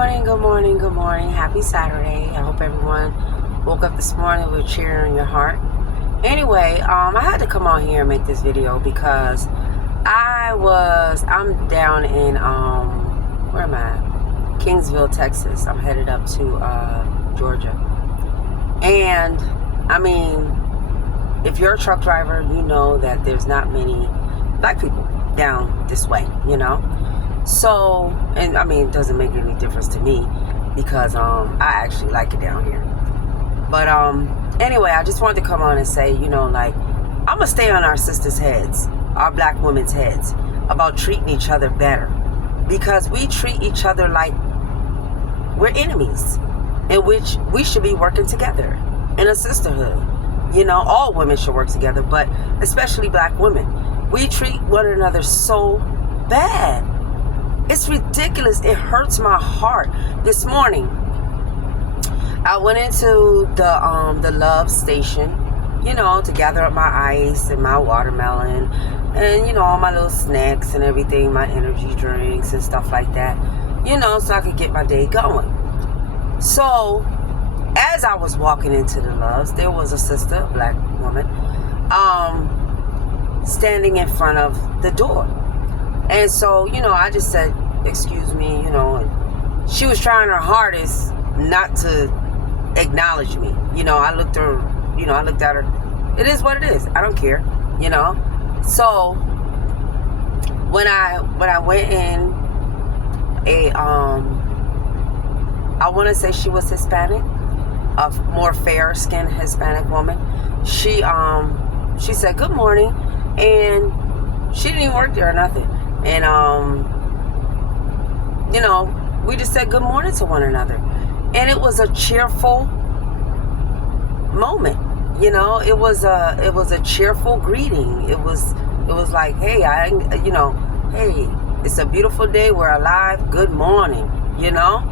morning, good morning, good morning. Happy Saturday. I hope everyone woke up this morning with cheer in your heart. Anyway, I had to come on here and make this video because I'm down in, where am I? Kingsville, Texas. I'm headed up to Georgia. And, I mean, if you're a truck driver, you know that there's not many black people down this way, you know? So, and I mean, it doesn't make any difference to me because I actually like it down here. But anyway, I just wanted to come on and say, you know, like, I'm going to stay on our sisters' heads, our black women's heads, about treating each other better. Because we treat each other like we're enemies, in which we should be working together in a sisterhood. You know, all women should work together, but especially black women. We treat one another so bad. It's ridiculous. It hurts my heart. This morning, I went into the Love station, you know, to gather up my ice and my watermelon and, you know, all my little snacks and everything, my energy drinks and stuff like that, you know, so I could get my day going. So, as I was walking into the Loves, there was a sister, a black woman, standing in front of the door. And so, you know, I just said, excuse me, you know, and she was trying her hardest not to acknowledge me. You know, I looked at her. It is what it is. I don't care, you know. So when I went in, I want to say she was Hispanic, a more fair-skinned Hispanic woman. She said good morning, and she didn't even work there or nothing. And you know, we just said good morning to one another, and it was a cheerful moment. You know, it was a cheerful greeting. It was like, hey, hey, it's a beautiful day. We're alive. Good morning. You know,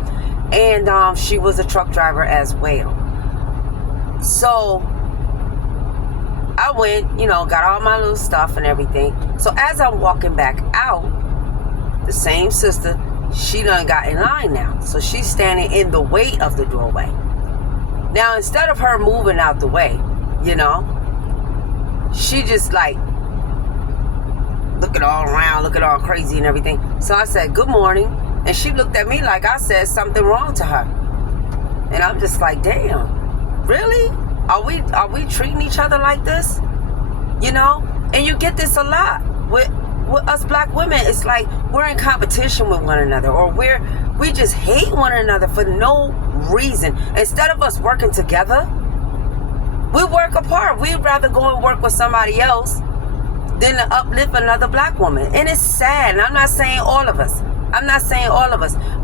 and she was a truck driver as well. So I went, you know, got all my little stuff and everything. So as I'm walking back out, the same sister, she done got in line now. So she's standing in the way of the doorway. Now, instead of her moving out the way, you know, she just like looking all around, looking all crazy and everything. So I said, good morning. And she looked at me like I said something wrong to her. And I'm just like, damn, really? Are we treating each other like this? You know? And you get this a lot with us black women. It's like we're in competition with one another, or we just hate one another for no reason. Instead of us working together, we work apart. We'd rather go and work with somebody else than to uplift another black woman. And it's sad. And I'm not saying all of us.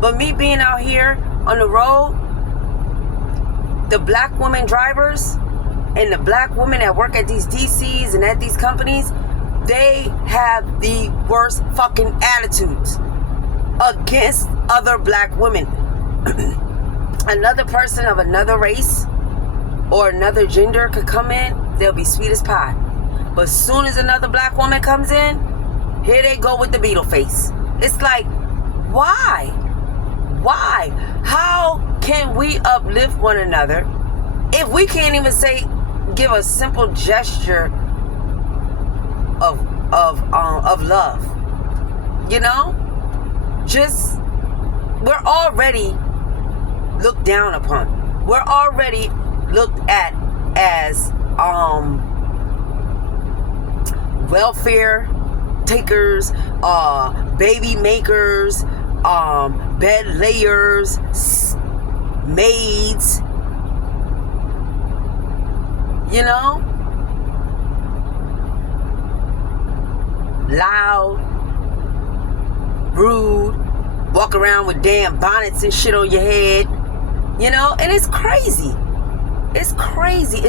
But me being out here on the road, the black women drivers and the black women that work at these DCs and at these companies, they have the worst fucking attitudes against other black women. Another person of another race or another gender could come in, they'll be sweet as pie. But as soon as another black woman comes in, here they go with the beetle face. It's like, why? Why? How can we uplift one another if we can't even give a simple gesture of love? You know? Just, we're already looked down upon. We're already looked at as welfare takers, baby makers, bed layers, maids, you know, loud, rude, walk around with damn bonnets and shit on your head, you know, and it's crazy. It's crazy,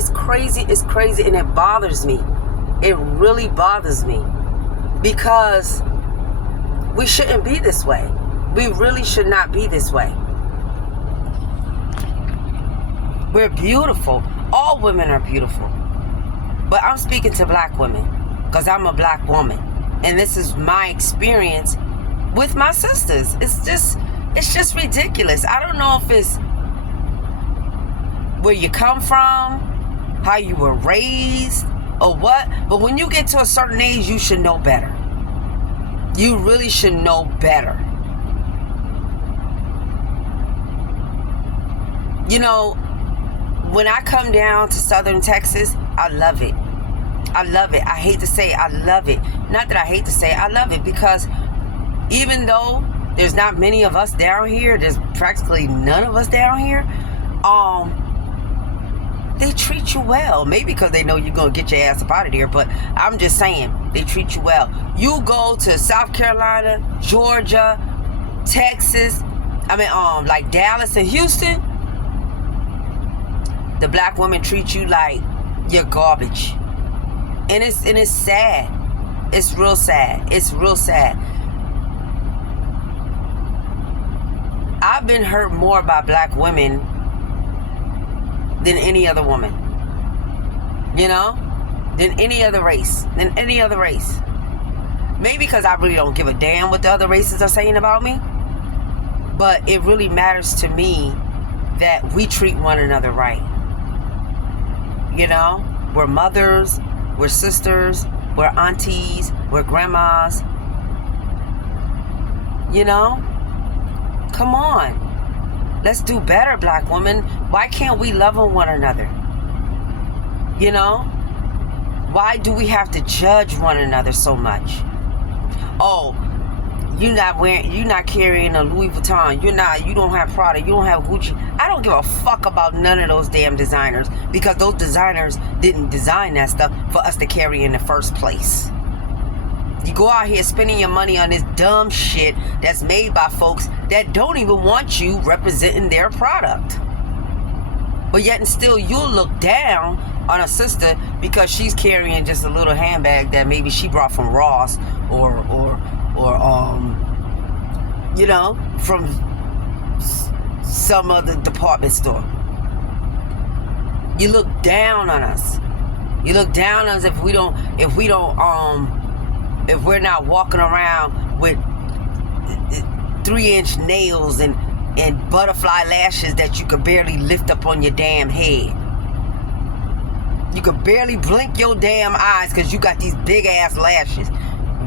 and it bothers me. It really bothers me because we shouldn't be this way. We really should not be this way. We're beautiful. All women are beautiful. But I'm speaking to black women because I'm a black woman. And this is my experience with my sisters. It's just, It's just ridiculous. I don't know if it's where you come from, how you were raised, or what. But when you get to a certain age, you should know better. You really should know better. You know, when I come down to southern Texas, I love it. I love it. I hate to say it, I love it. Not that I hate to say it, I love it because even though there's not many of us down here, there's practically none of us down here, they treat you well. Maybe because they know you're going to get your ass up out of there, but I'm just saying, they treat you well. You go to South Carolina, Georgia, Texas, like Dallas and Houston, the black women treat you like you're garbage. And it's sad. It's real sad. It's real sad. I've been hurt more by black women than any other woman. You know? Than any other race. Than any other race. Maybe because I really don't give a damn what the other races are saying about me. But it really matters to me that we treat one another right. You know? We're mothers. We're sisters. We're aunties. We're grandmas. You know? Come on. Let's do better, black women. Why can't we love on one another? You know? Why do we have to judge one another so much? Oh, you're not carrying a Louis Vuitton. You don't have Prada. You don't have Gucci. I don't give a fuck about none of those damn designers because those designers didn't design that stuff for us to carry in the first place. You go out here spending your money on this dumb shit that's made by folks that don't even want you representing their product. But yet and still you'll look down on a sister because she's carrying just a little handbag that maybe she brought from Ross or you know, from some other department store. You look down on us. You look down on us if we're not walking around with 3-inch nails and butterfly lashes that you could barely lift up on your damn head. You could barely blink your damn eyes because you got these big ass lashes.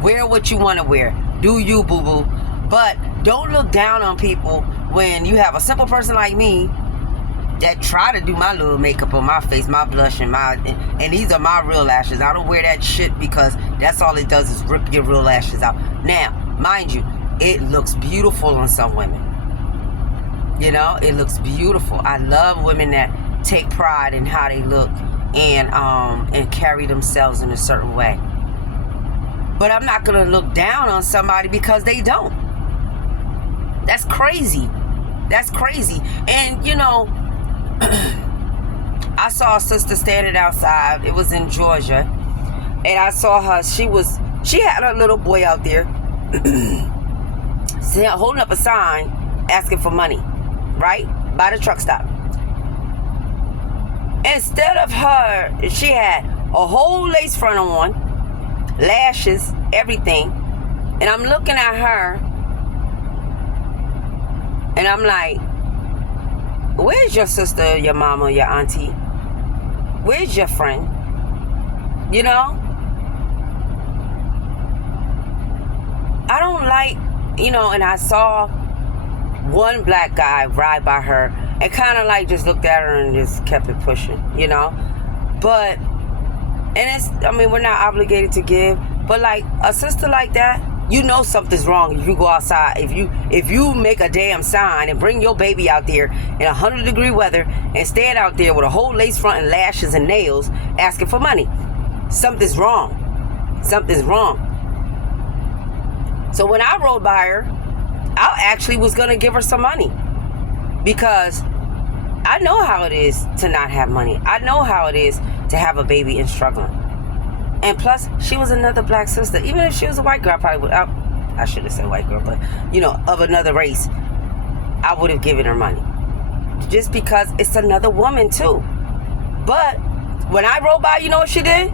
Wear what you want to wear. Do you, boo-boo. But don't look down on people when you have a simple person like me that try to do my little makeup on my face, my blush, and these are my real lashes. I don't wear that shit because that's all it does is rip your real lashes out. Now, mind you, it looks beautiful on some women. You know, it looks beautiful. I love women that take pride in how they look and carry themselves in a certain way. But I'm not going to look down on somebody because they don't. That's crazy. That's crazy. And, you know, I saw a sister standing outside. It was in Georgia. And I saw her. She had a little boy out there holding up a sign asking for money. Right? By the truck stop. Instead of her, she had a whole lace front on, lashes, everything. And I'm looking at her and I'm like, where's your sister, your mama, your auntie? Where's your friend? You know? I don't like, you know, and I saw one black guy ride by her and kind of like just looked at her and just kept it pushing, you know? But, we're not obligated to give, but like a sister like that, you know something's wrong if you go outside. If you make a damn sign and bring your baby out there in 100-degree weather and stand out there with a whole lace front and lashes and nails asking for money, something's wrong. Something's wrong. So when I rode by her, I actually was going to give her some money because I know how it is to not have money. I know how it is to have a baby and struggling. And plus, she was another black sister. Even if she was a white girl, I probably would. I should have said white girl, but, you know, of another race, I would have given her money. Just because it's another woman, too. But when I rode by, you know what she did?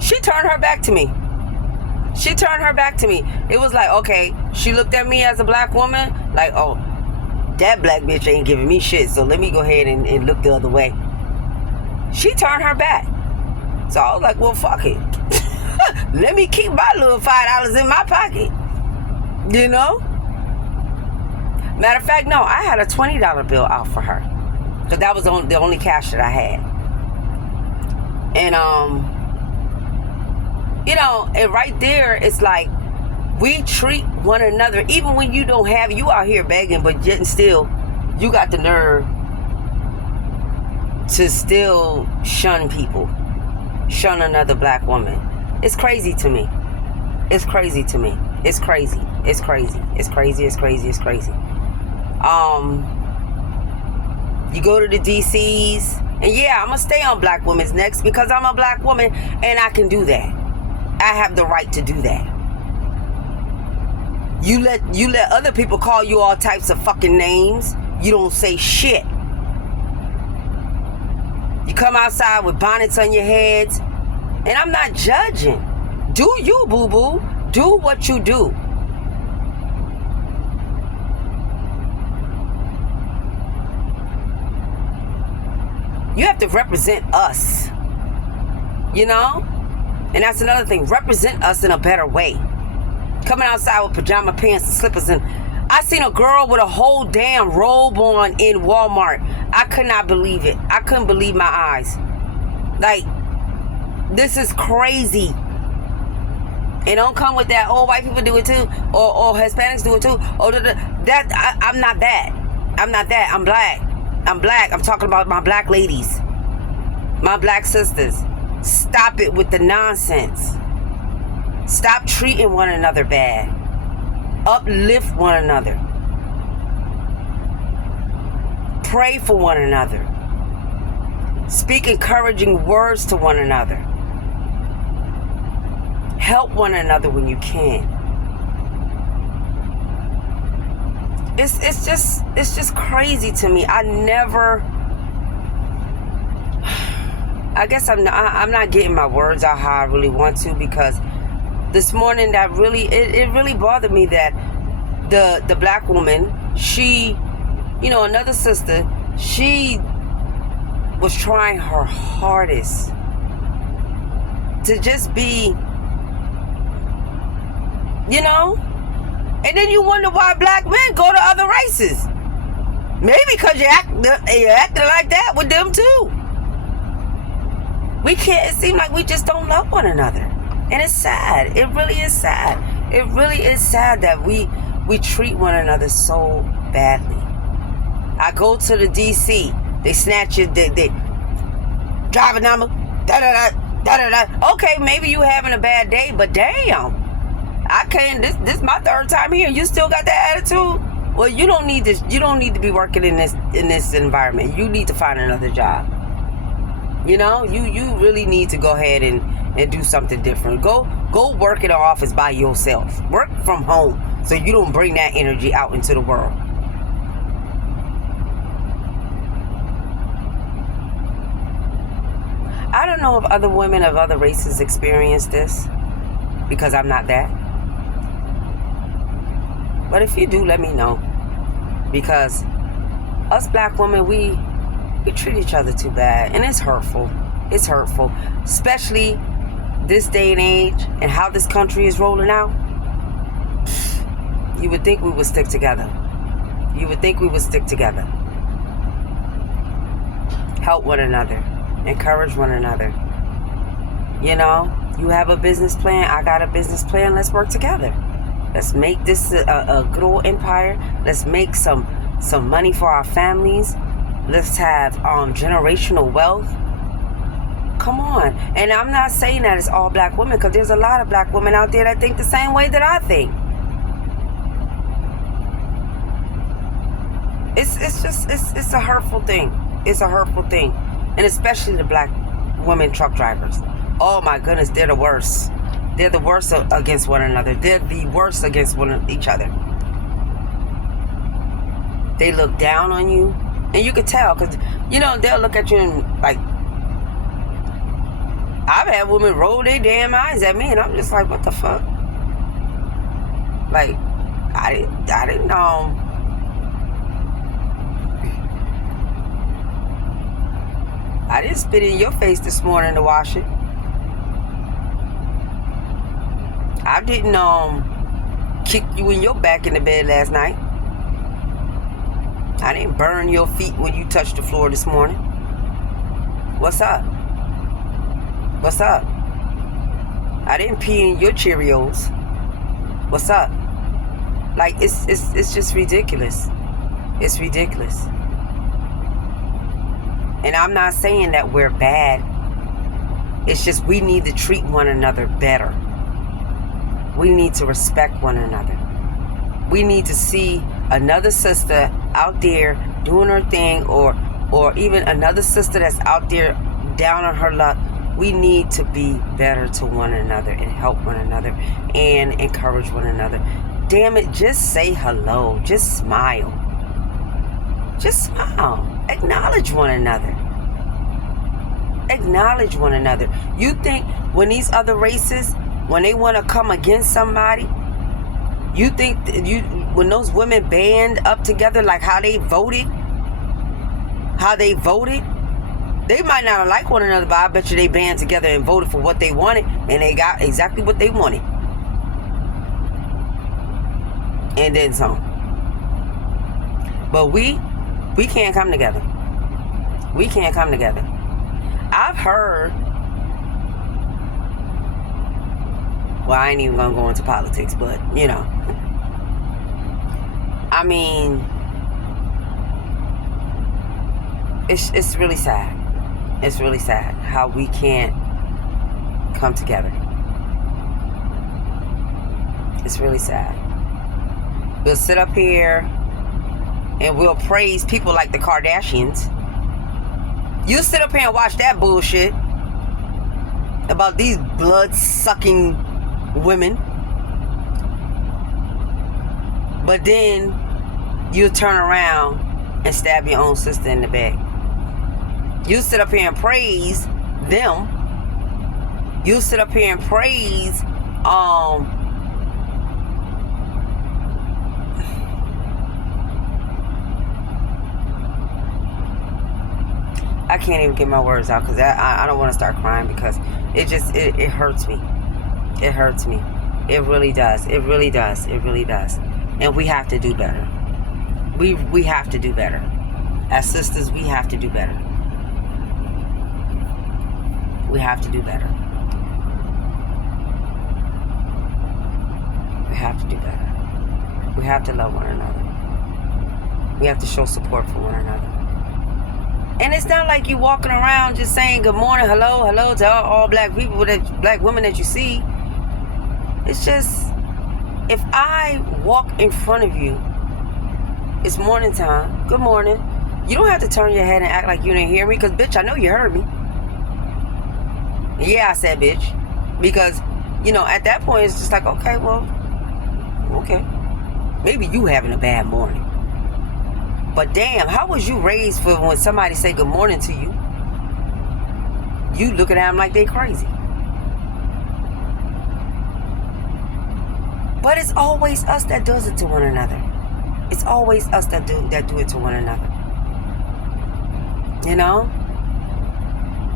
She turned her back to me. She turned her back to me. It was like, okay, she looked at me as a black woman, like, oh, that black bitch ain't giving me shit, so let me go ahead and look the other way. She turned her back. So I was like, well, fuck it. Let me keep my little $5 in my pocket. You know? Matter of fact, no, I had a $20 bill out for her. Because that was the only cash that I had. And, you know, and right there, it's like, we treat one another, even when you don't have, you out here begging, but yet and still, you got the nerve to still shun people. Shun another black woman. It's crazy to me. It's crazy to me. It's crazy. It's crazy. It's crazy. It's crazy. It's crazy. You go to the DCs, and yeah, I'm gonna stay on black women's necks because I'm a black woman and I can do that. I have the right to do that. You let other people call you all types of fucking names. You don't say shit. You come outside with bonnets on your heads, and I'm not judging. Do you, boo-boo. Do what you do. You have to represent us. You know? And that's another thing. Represent us in a better way. Coming outside with pajama pants and slippers, and I seen a girl with a whole damn robe on in Walmart. I could not believe it. I couldn't believe my eyes. Like, this is crazy. And don't come with that, oh, white people do it too, or Hispanics do it too. I'm not that. I'm not that. I'm black. I'm black. I'm talking about my black ladies. My black sisters. Stop it with the nonsense. Stop treating one another bad. Uplift one another. Pray for one another. Speak encouraging words to one another. Help one another when you can. It's just crazy to me. I guess I'm not getting my words out how I really want to, because this morning that really it really bothered me that the black woman, she, you know, another sister, she was trying her hardest to just be, you know, and then you wonder why black men go to other races. Maybe because you're acting like that with them too. We can't, it seems like we just don't love one another. And it's sad. It really is sad. It really is sad that we treat one another so badly. I go to the DC. They snatch you. They drive a number. Da-da-da. Okay, maybe you having a bad day, but damn. I can't. This is my third time here. You still got that attitude? Well, you don't need this. You don't need to be working in this environment. You need to find another job. You know, you really need to go ahead and do something different. Go work in an office by yourself. Work from home so you don't bring that energy out into the world. I don't know if other women of other races experience this, because I'm not that. But if you do, let me know. Because us black women, we treat each other too bad, and it's hurtful. It's hurtful, especially this day and age and how this country is rolling out. You would think we would stick together. You would think we would stick together. Help one another. Encourage one another. You know, you have a business plan, I got a business plan, let's work together. Let's make this a good old empire. Let's make some money for our families. Let's have generational wealth. Come on. And I'm not saying that it's all black women, because there's a lot of black women out there that think the same way that I think. It's a hurtful thing. It's a hurtful thing. And especially the black women truck drivers. Oh my goodness, they're the worst. They're the worst against one another. They're the worst against each other. They look down on you. And you can tell, because, you know, they'll look at you and, like, I've had women roll their damn eyes at me, and I'm just like, what the fuck? Like, I didn't I didn't spit in your face this morning to wash it. I didn't kick you in your back in the bed last night. I didn't burn your feet when you touched the floor this morning. What's up? What's up? I didn't pee in your Cheerios. What's up? Like, it's just ridiculous. It's ridiculous. And I'm not saying that we're bad. It's just we need to treat one another better. We need to respect one another. We need to see another sister out there doing her thing, or even another sister that's out there down on her luck. We need to be better to one another and help one another and encourage one another. Damn it, just say hello. Just smile. Just smile. Acknowledge one another. Acknowledge one another. You think when these other races, when they want to come against somebody, you think when those women band up together, like how they voted, they might not like one another, but I bet you they band together and voted for what they wanted, and they got exactly what they wanted. And then some. But we can't come together. We can't come together. I've heard, well, I ain't even gonna go into politics, but you know, I mean, it's really sad. It's really sad how we can't come together. It's really sad. We'll sit up here and we'll praise people like the Kardashians. You sit up here and watch that bullshit about these blood-sucking women. But then you turn around and stab your own sister in the back. You sit up here and praise them. You sit up here and praise I can't even get my words out because I don't want to start crying because it hurts me. It hurts me. It really does. It really does. It really does. And we have to do better. We have to do better. As sisters, we have to do better. We have to do better. We have to do better. We have to love one another. We have to show support for one another. And it's not like you walking around just saying good morning, hello to all black people, black women that you see. It's just, if I walk in front of you, it's morning time, good morning. You don't have to turn your head and act like you didn't hear me, because bitch, I know you heard me. Yeah, I said bitch. Because, you know, at that point, it's just like, okay, well, okay. Maybe you having a bad morning. But damn, how was you raised for when somebody say good morning to you? You looking at them like they crazy. But it's always us that does it to one another. It's always us that do it to one another. You know?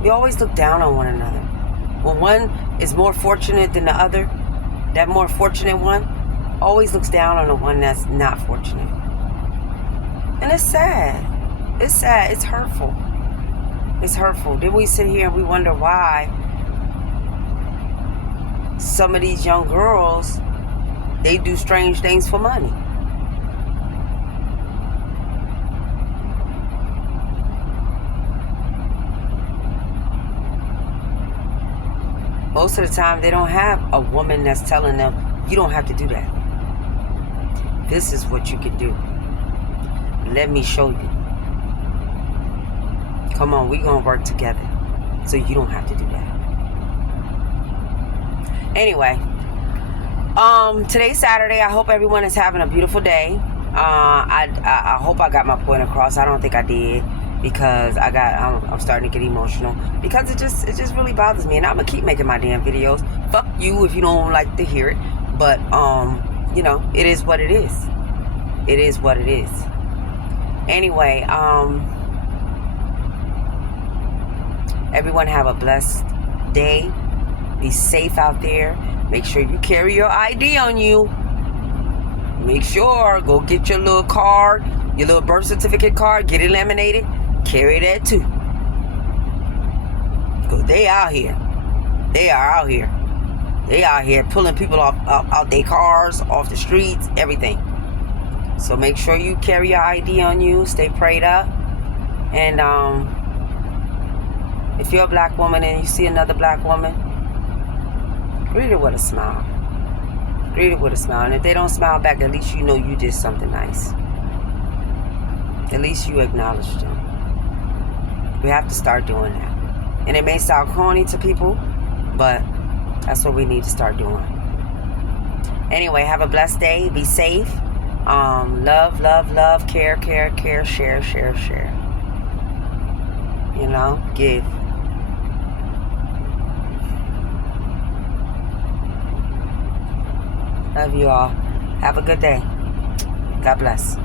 We always look down on one another. When one is more fortunate than the other, that more fortunate one always looks down on the one that's not fortunate. And it's sad. It's sad. It's hurtful. It's hurtful. Then we sit here and we wonder why some of these young girls, they do strange things for money. Most of the time, they don't have a woman that's telling them, you don't have to do that. This is what you can do. Let me show you. Come on, we're going to work together so you don't have to do that. Anyway, today's Saturday. I hope everyone is having a beautiful day. I hope I got my point across. I don't think I did, because I'm starting to get emotional because it just really bothers me, and I'm gonna keep making my damn videos. Fuck you if you don't like to hear it, but you know, it is what it is. It is what it is. Anyway, everyone have a blessed day. Be safe out there. Make sure you carry your ID on you. Make sure, go get your little card, your little birth certificate card, get it laminated. Carry that too. Because they out here. They are out here. They out here pulling people out their cars, off the streets, everything. So make sure you carry your ID on you. Stay prayed up. And if you're a black woman and you see another black woman, greet her with a smile. Greet her with a smile. And if they don't smile back, at least you know you did something nice. At least you acknowledged them. We have to start doing that. And it may sound corny to people, but that's what we need to start doing. Anyway, have a blessed day. Be safe. Love, love, love. Care, care, care. Share, share, share. You know, give. Love you all. Have a good day. God bless.